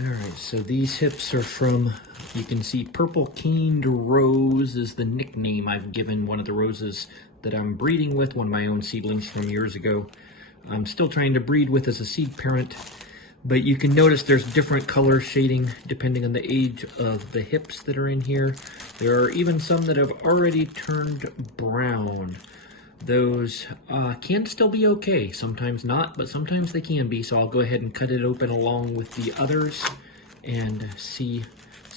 Alright, so these hips are from, you can see Purple Caned Rose is the nickname I've given one of the roses that I'm breeding with, one of my own seedlings from years ago. I'm still trying to breed with as a seed parent, but you can notice there's different color shading depending on the age of the hips that are in here. There are even some that have already turned brown. Those can still be okay, sometimes not, but sometimes they can be, so I'll go ahead and cut it open along with the others and see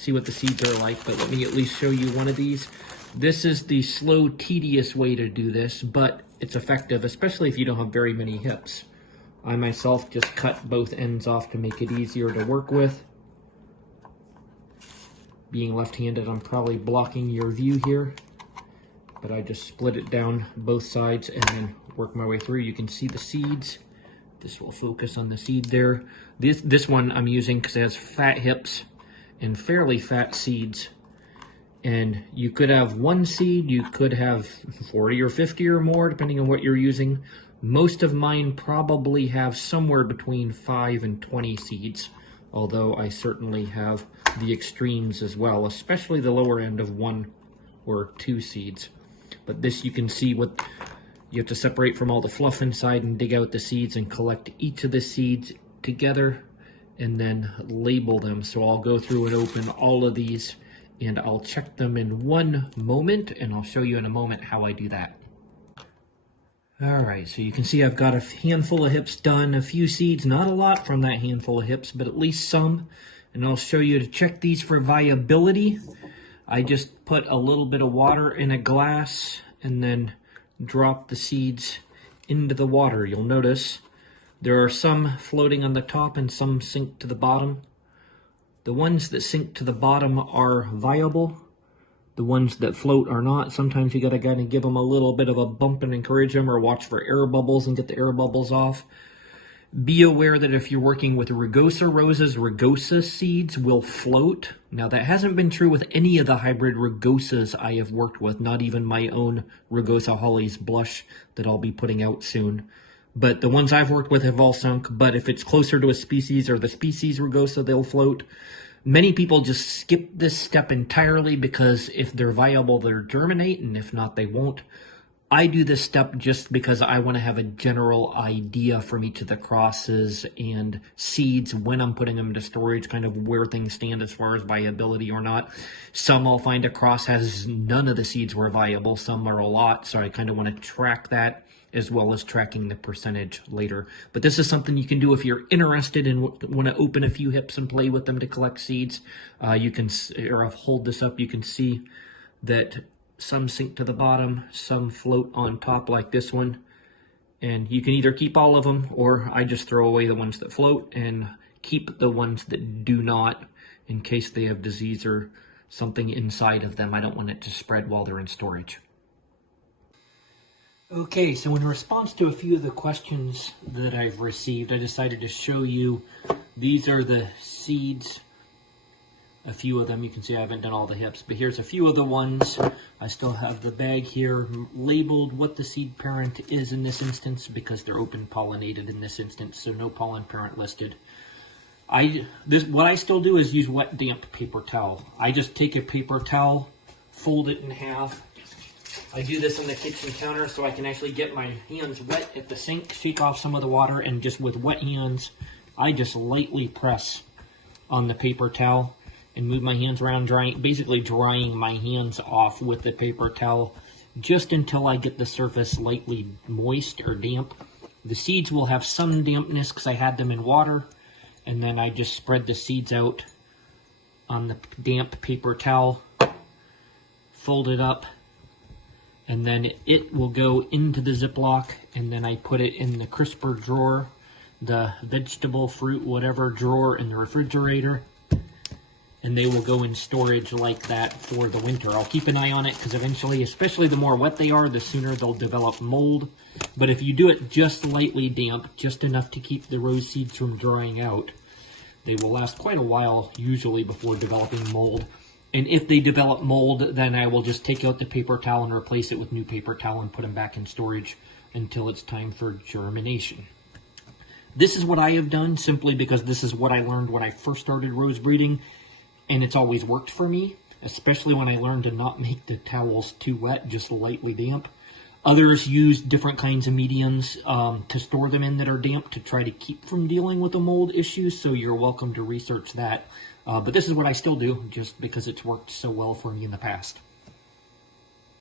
what the seeds are like. But let me at least show you one of these. This is the slow, tedious way to do this, but it's effective, especially if you don't have very many hips. I myself just cut both ends off to make it easier to work with. Being left-handed, I'm probably blocking your view here, but I just split it down both sides and then work my way through. You can see the seeds. This will focus on the seed there. This one I'm using because it has fat hips and fairly fat seeds. And you could have one seed, you could have 40 or 50 or more, depending on what you're using. Most of mine probably have somewhere between 5 and 20 seeds, although I certainly have the extremes as well, especially the lower end of 1 or 2 seeds. But this, you can see what you have to separate from all the fluff inside and dig out the seeds and collect each of the seeds together and then label them. So I'll go through and open all of these and I'll check them in one moment, and I'll show you in a moment how I do that. Alright, so you can see I've got a handful of hips done, a few seeds, not a lot from that handful of hips, but at least some. And I'll show you to check these for viability. I just put a little bit of water in a glass and then drop the seeds into the water. You'll notice there are some floating on the top and some sink to the bottom. The ones that sink to the bottom are viable. The ones that float are not. Sometimes you gotta kind of give them a little bit of a bump and encourage them, or watch for air bubbles and get the air bubbles off. Be aware that if you're working with rugosa roses, rugosa seeds will float. Now that hasn't been true with any of the hybrid rugosas I have worked with, not even my own rugosa hollies blush that I'll be putting out soon. But the ones I've worked with have all sunk, but if it's closer to a species or the species rugosa, they'll float. Many people just skip this step entirely because if they're viable, they'll germinate, and if not, they won't. I do this step just because I want to have a general idea from each of the crosses and seeds when I'm putting them into storage, kind of where things stand as far as viability or not. Some I'll find a cross has none of the seeds were viable, some are a lot, so I kind of want to track that as well as tracking the percentage later. But this is something you can do if you're interested and want to open a few hips and play with them to collect seeds. You can, or I'll hold this up, you can see that some sink to the bottom, some float on top like this one. And you can either keep all of them, or I just throw away the ones that float and keep the ones that do not in case they have disease or something inside of them. I don't want it to spread while they're in storage. Okay, so in response to a few of the questions that I've received, I decided to show you, these are the seeds. A few of them, you can see I haven't done all the hips, but here's a few of the ones. I still have the bag here labeled what the seed parent is in this instance because they're open pollinated in this instance, so no pollen parent listed. What I still do is use wet damp paper towel. I just take a paper towel, fold it in half. I do this on the kitchen counter so I can actually get my hands wet at the sink, shake off some of the water, and just with wet hands, I just lightly press on the paper towel and move my hands around, basically drying my hands off with the paper towel just until I get the surface lightly moist or damp. The seeds will have some dampness because I had them in water, and then I just spread the seeds out on the damp paper towel, fold it up, and then it will go into the Ziploc, and then I put it in the crisper drawer, the vegetable, fruit, whatever drawer in the refrigerator, and they will go in storage like that for the winter. I'll keep an eye on it because eventually, especially the more wet they are, the sooner they'll develop mold. But if you do it just lightly damp, just enough to keep the rose seeds from drying out, they will last quite a while usually before developing mold. And if they develop mold, then I will just take out the paper towel and replace it with new paper towel and put them back in storage until it's time for germination. This is what I have done simply because this is what I learned when I first started rose breeding, and it's always worked for me, especially when I learned to not make the towels too wet, just lightly damp. Others use different kinds of mediums to store them in that are damp to try to keep from dealing with the mold issues, so you're welcome to research that. But this is what I still do, just because it's worked so well for me in the past.